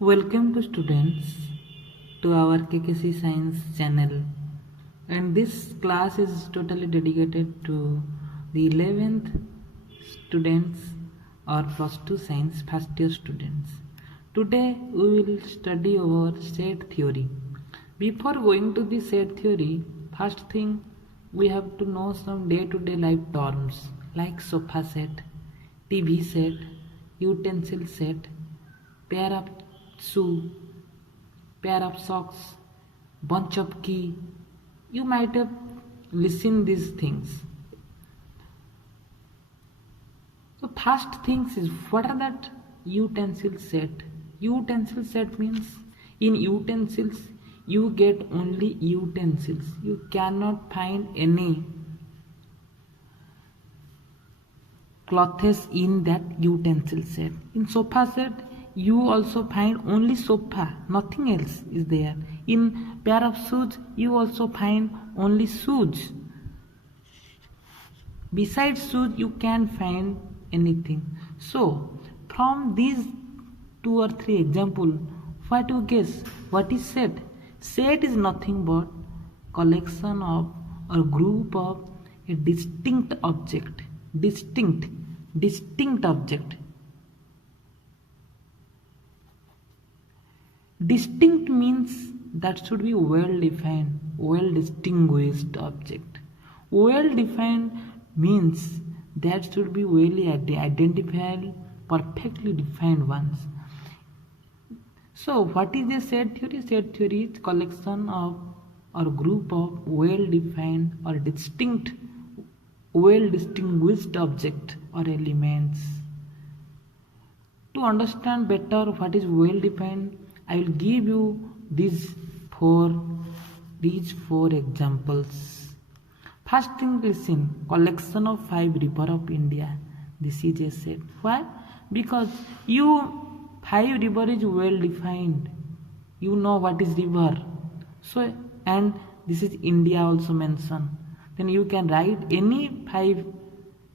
Welcome to students to our KKC Science channel, and this class is totally dedicated to the 11th students or plus 2 science first year students. Today we will study our set theory. Before going to the set theory, first thing we have to know some day-to-day life terms like sofa set, TV set, utensil set, pair of shoe, pair of socks, bunch of key. You might have listened these things. So first things is, what are that utensil set? Utensil set means in utensils you get only utensils. You cannot find any clothes in that utensil set. In sofa set you also find only sofa, nothing else is there. In pair of shoes you also find only shoes. Besides shoes you can't find anything. So from these 2 or 3 examples, what you guess? What is set? Set is nothing but collection of or group of a distinct object. Distinct object. Distinct means that should be well defined, well distinguished object. Well defined means that should be well identified, perfectly defined ones. So what is a set theory? Set theory is collection of or group of well defined or distinct, well distinguished object or elements. To understand better what is well defined, I will give you these four examples. First thing, listen. Collection of 5 rivers of India. This is a set. Why? Because 5 river is well defined. You know what is river. So, and this is India also mentioned. Then you can write any 5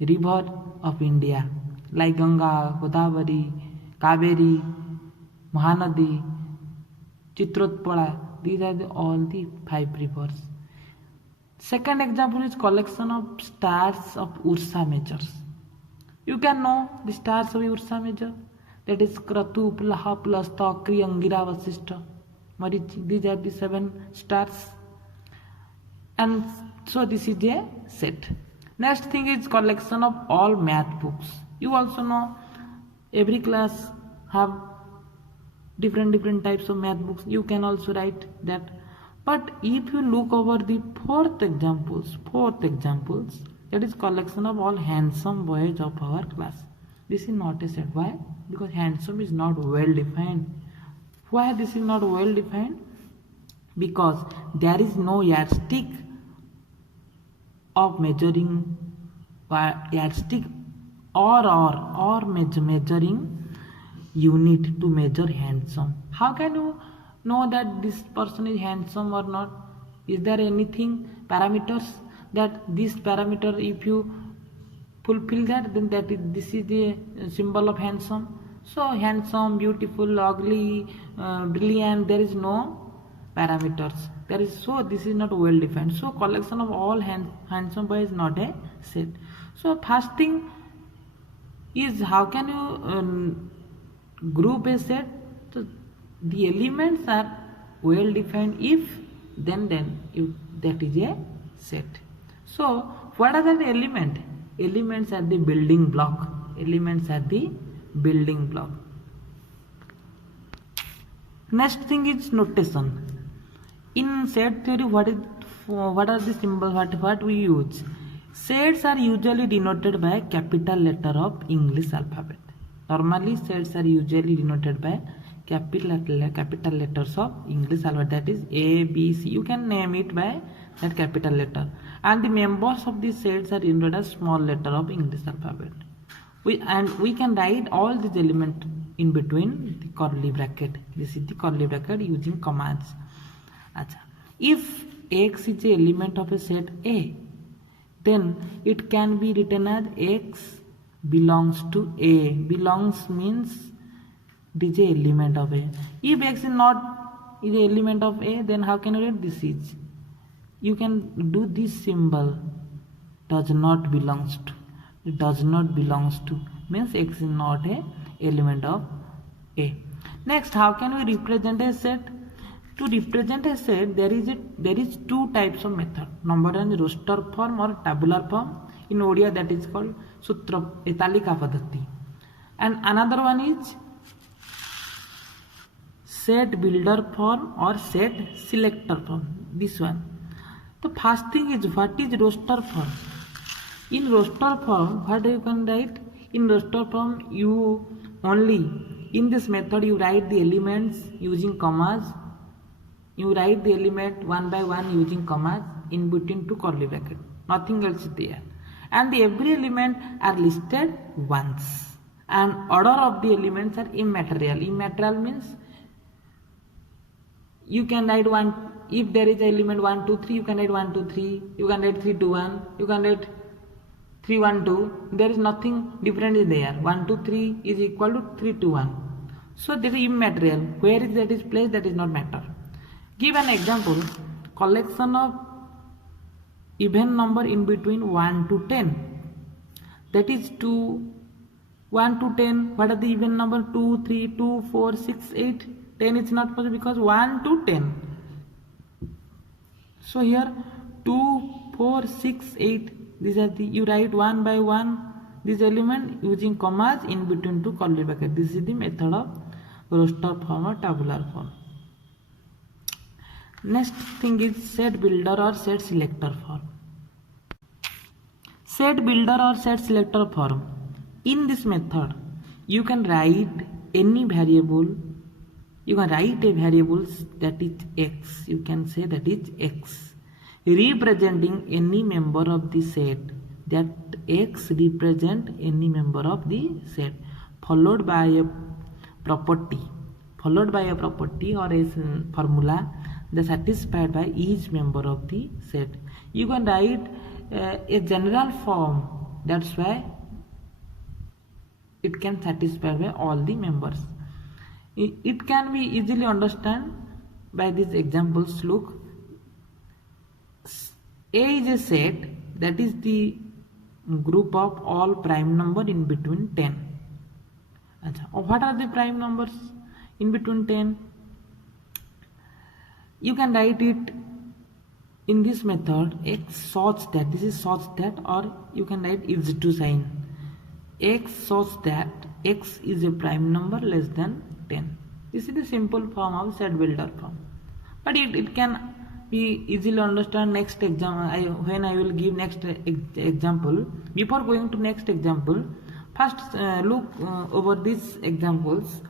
river of India like Ganga, Godavari, Kaveri, Mohanty, Chitrotpala. These are all the 5 rivers. Second example is collection of stars of Ursa majors. You can know the stars of Ursa major. That is Kratu, Plaha, Plasta, Kri, Angira, Vasishtha, Marichi. These are the 7 stars. And so this is a set. Next thing is collection of all math books. You also know every class have different types of math books. You can also write that. But if you look over the fourth examples, that is collection of all handsome boys of our class. This is not a set. Why? Because handsome is not well defined. Why this is not well defined? Because there is no yardstick of measuring, yardstick or measuring unit to measure handsome. How can you know that this person is handsome or not? Is there anything parameters that this parameter, if you fulfill that, then this is the symbol of handsome? So handsome, beautiful, ugly, brilliant, there is no parameters. So this is not well defined. So collection of all handsome boys is not a set. So first thing is, how can you group a set? So the elements are well defined. If then that is a set. So what are the elements? Elements are the building block. Next thing is notation. In set theory, what are the symbols? What we use? Sets are usually denoted by capital letter of English alphabet. Normally sets are usually denoted by capital letters of English alphabet, that is A, B, C. You can name it by that capital letter. And the members of these sets are denoted as small letter of English alphabet. We can write all these elements in between the curly bracket. This is the curly bracket using commas. If X is an element of a set A, then it can be written as X belongs to A. Belongs means It is a element of A. If X is not is a element of A, then how can you write this is? You can do this symbol does not belongs to. It does not belongs to means X is not a element of A. Next, how can we represent a set? To represent a set, there is two types of method. Number one is roster form or tabular form. In Odia, that is called sutra talika paddhati. And another one is set builder form or set selector form. This one. The first thing is, what is roster form? In roster form, what you can write? In roster form, you only in this method you write the elements using commas. You write the element one by one using commas in between two curly brackets. Nothing else is there. And every element are listed once. And order of the elements are immaterial. Immaterial means you can write one. If there is an element 1, 2, 3, you can write 1, 2, 3. You can write 3, 2, 1. You can write 3, 1, 2. There is nothing different in there. 1, 2, 3 is equal to 3, 2, 1. So there is immaterial. Where is that is placed, that is not matter. Give an example. Collection of even number in between 1 to 10. That is 1 to 10. What are the even number? 2, 3, 2, 4, 6, 8. 10 is not possible because 1 to 10. So here 2, 4, 6, 8. These are the, you write one by one this element using commas in between two curly brackets. This is the method of roster form or tabular form. Next thing is set builder or set selector form. Set builder or set selector form. In this method, you can write any variable. You can write a variable that is X. You can say that is X, representing any member of the set. That X represent any member of the set, followed by a property or a formula that satisfied by each member of the set. You can write a general form. That's why it can satisfy by all the members. It can be easily understand by these examples. Look, A is a set that is the group of all prime number in between 10. What are the prime numbers in between 10? You can write it in this method X such that, this is such that, or you can write is to sign. X such that X is a prime number less than 10. This is the simple form of set builder form. But it can be easily understand next example. When I will give next example. Before going to next example, first look over these examples.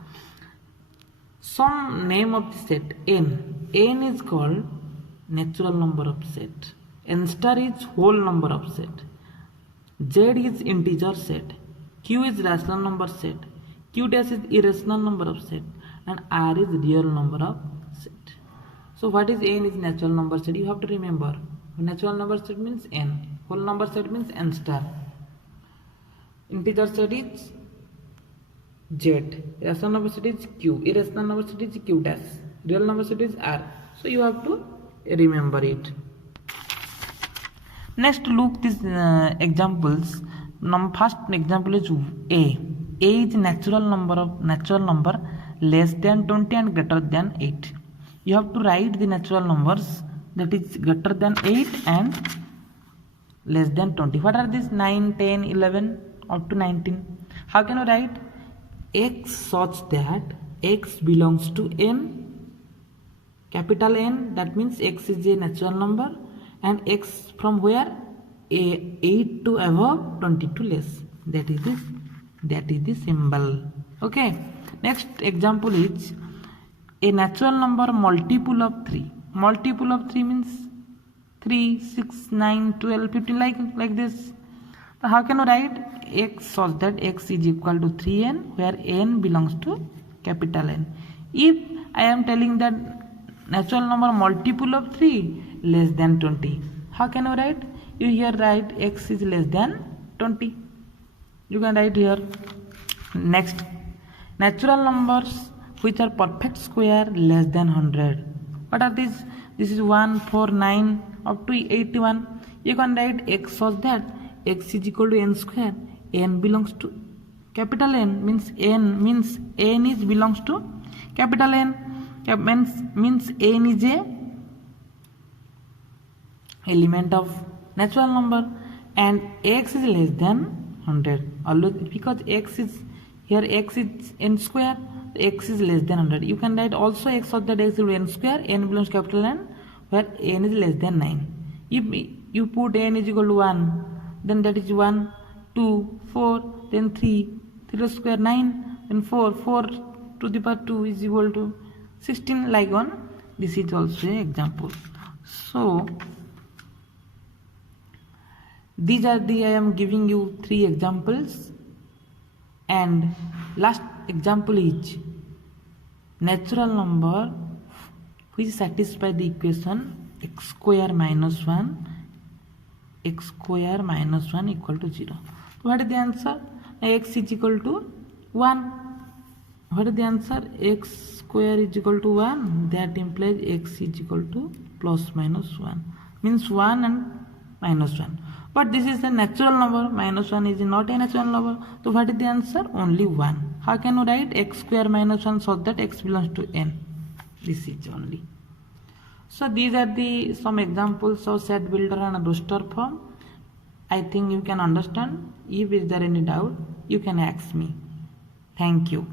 Some name of the set n. N is called natural number of set. N star is whole number of set. Z is integer set. Q is rational number set. Q dash is irrational number of set. And R is real number of set. So what is n is natural number set? You have to remember. Natural number set means n. Whole number set means n star. Integer set is Z. Rational number set is Q. Irrational number set is Q dash. Real number set is R. So you have to remember it. Next, look these examples. First example is A. A is natural number less than 20 and greater than 8. You have to write the natural numbers that is greater than 8 and less than 20. What are these? 9, 10, 11 up to 19. How can you write? X such that X belongs to N, capital N, that means X is a natural number, and X from where? 8 to above, 20 to less. That is the symbol. Okay. Next example is a natural number multiple of 3. Multiple of 3 means 3, 6, 9, 12, 15 like this. So how can you write? X such that X is equal to 3n, where n belongs to capital N. If I am telling that natural number multiple of 3 less than 20, how can you write? You here write X is less than 20. You can write here. Next, Natural numbers which are perfect square less than 100. What are these? This is 1, 4, 9 up to 81. You can write x such that x is equal to n square. N belongs to capital N, means n is belongs to capital N. Means n is a element of natural number, and x is less than 100 always, because x is here, x is n square, x is less than 100. You can write also x of that x will be n square, n belongs to capital N, where n is less than 9. If you put n is equal to 1, then that is 1, 2, 4, then 3 to square 9, then 4 to the power 2 is equal to 16, like on. This is also an example. So these are the, I am giving you 3 examples, and last example is natural number which satisfy the equation x square minus 1 equal to 0. What is the answer? X is equal to 1. What is the answer? X square is equal to 1. That implies x is equal to plus minus 1. Means 1 and minus 1. But this is a natural number. Minus 1 is not a natural number. So what is the answer? Only 1. How can you write x square minus 1 so that x belongs to n? This is only. So these are the some examples of set builder and roster form. I think you can understand. If is there any doubt, you can ask me. Thank you.